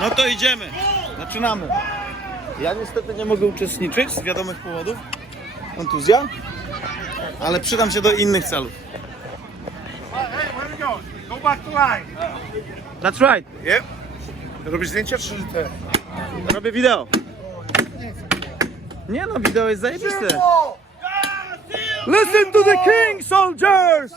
No to idziemy. Zaczynamy. Ja niestety nie mogę uczestniczyć z wiadomych powodów. Kontuzja. Ale przydam się do innych celów. Go back to line. That's right. Yep. Robisz zdjęcia czy te? Robię wideo. Nie no, wideo jest zajebiste. Listen to the king, soldiers!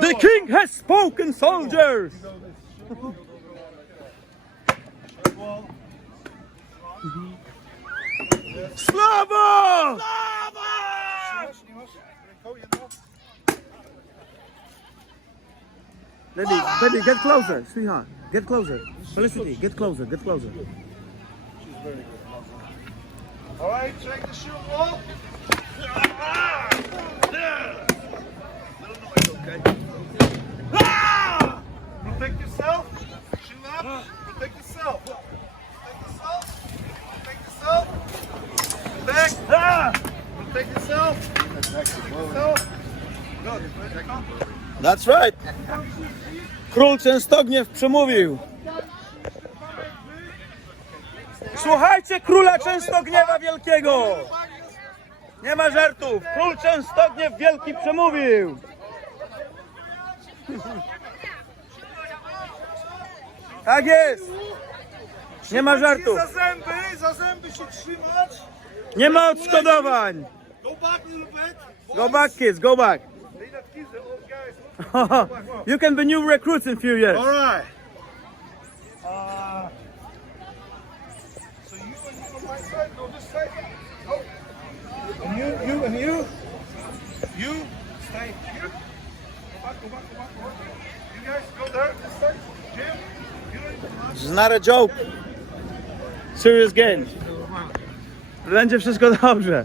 The king has spoken, soldiers! Slava! Baby, baby, get closer, sweetheart. Get closer. Felicity, get closer, get closer. All right, check the shoe wall. That's right. Król Częstogniew przemówił. Słuchajcie króla Częstogniewa Wielkiego. Nie ma żartów. Król Częstogniew Wielki przemówił. Tak jest. Nie ma żartów. Za zęby, za zęby się trzymać. Nie ma odszkodowań. Go back a little bit. Go back kids, go back. They that kids, the old guys. you can be new recruits in few years. All right. Uh, so you and you on my side, go this side. Go. And you, you, and you. You stay here. Go back, go back, go back, go back. You guys go there, this side. Jim, you don't to It's not a joke. Serious game. Będzie wszystko dobrze.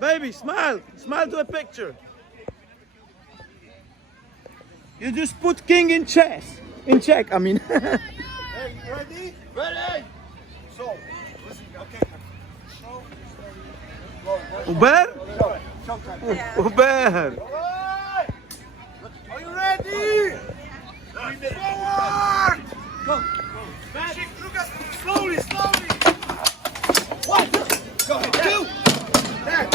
Baby, smile! Smile to a picture. You just put king in chess. In check, I mean. Hey, you ready? Ready. So, listen, okay. Show. Go, go. Uber? Show. Showtime. Uber! Alright! Are you ready? Forward! Go! Magic, look at slowly, slowly! One, go ahead, two! There!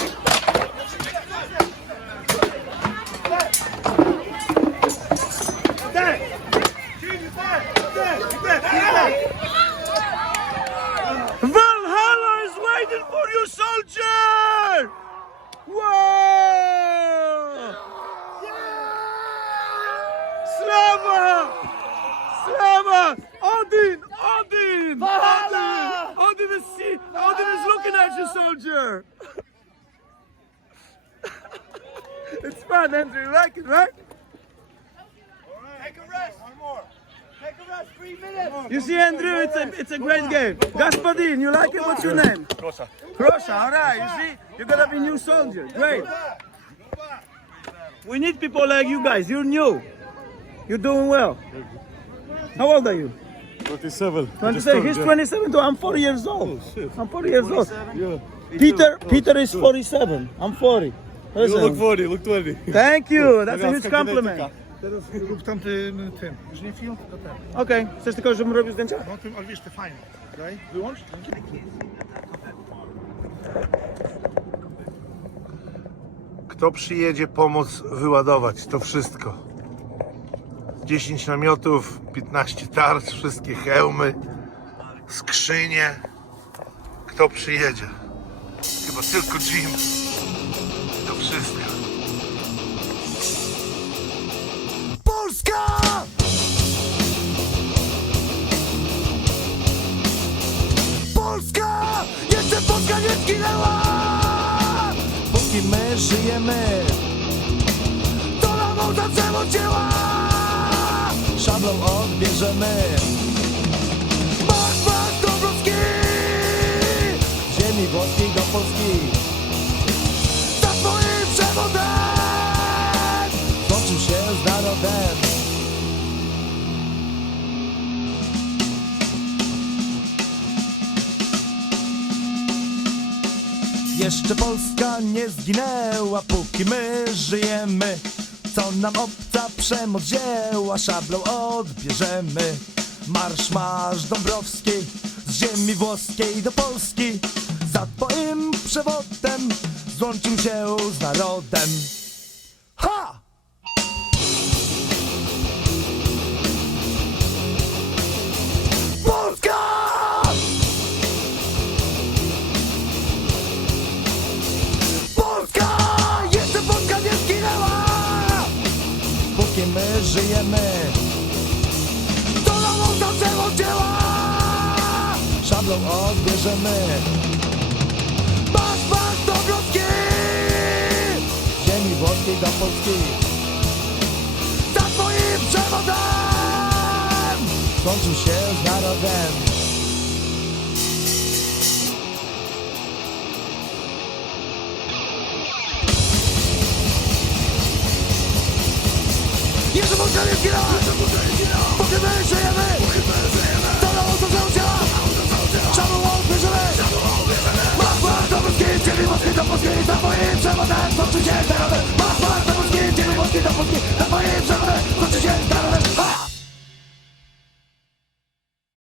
There! Keep it there! There! Keep there! Keep there! Valhalla is waiting for you, soldier! Whoa! Slava! Slava! Odin! Odin! Odin! Odin is see, Odin is looking at you, soldier! it's fun, Andrew. You like it, right? Take a rest! One more! Take a rest, three minutes! You see, Andrew, it's a it's a great game. Gaspadin, you like it? What's your name? Proszę. Krosha, all right. You see, you're gonna be new soldier. Great. We need people like you guys. You're new. You're doing well. How old are you? 27. 27. He's 27 too. I'm 40 years old. shit. I'm 40 years old. Yeah. Peter, Peter is 47. I'm 40. You look Listen. 40, look 20. Thank you. That's a huge compliment. Teraz rób tamtym tym. Już nie film? To ten. Okej. Chcesz tylko, żebym robił zdjęcia? No tym, ale wiesz, te fajne. Daj, wyłącz. Kto przyjedzie pomóc wyładować to wszystko? 10 namiotów, 15 tarcz, wszystkie hełmy, skrzynie. Kto przyjedzie? Chyba tylko Jim. To wszystko. Polska! Polska! Jeszcze Polska nie zginęła! Póki my żyjemy To nam oddadzą dzieła Szablą odbierzemy mach, Dąbrowski! Z ziemi włoskiej do Polski. Za twoim przewodem! Złączył się z narodem. Jeszcze Polska nie zginęła, póki my żyjemy Co nam obca przemoc wzięła, szablą odbierzemy. Marsz, marsz Dąbrowski, z ziemi włoskiej do Polski. Za twoim przewodem złączył się z narodem Póki my żyjemy. To nam oddadzą dzieła Szablą odbierzemy. Masz, masz do wioski. Ziemi włoskiej do Polski. Za twoim przewodem Złączył się z narodem Jezu Boże jest gra! Pochybę żyjemy! To na oto założia Czemu odbierzemy Masz plan do Polski Ciebie Polski do Polski Za moim przewodem Poczucie terapy Masz plan do Polski Ciebie Polski do Polski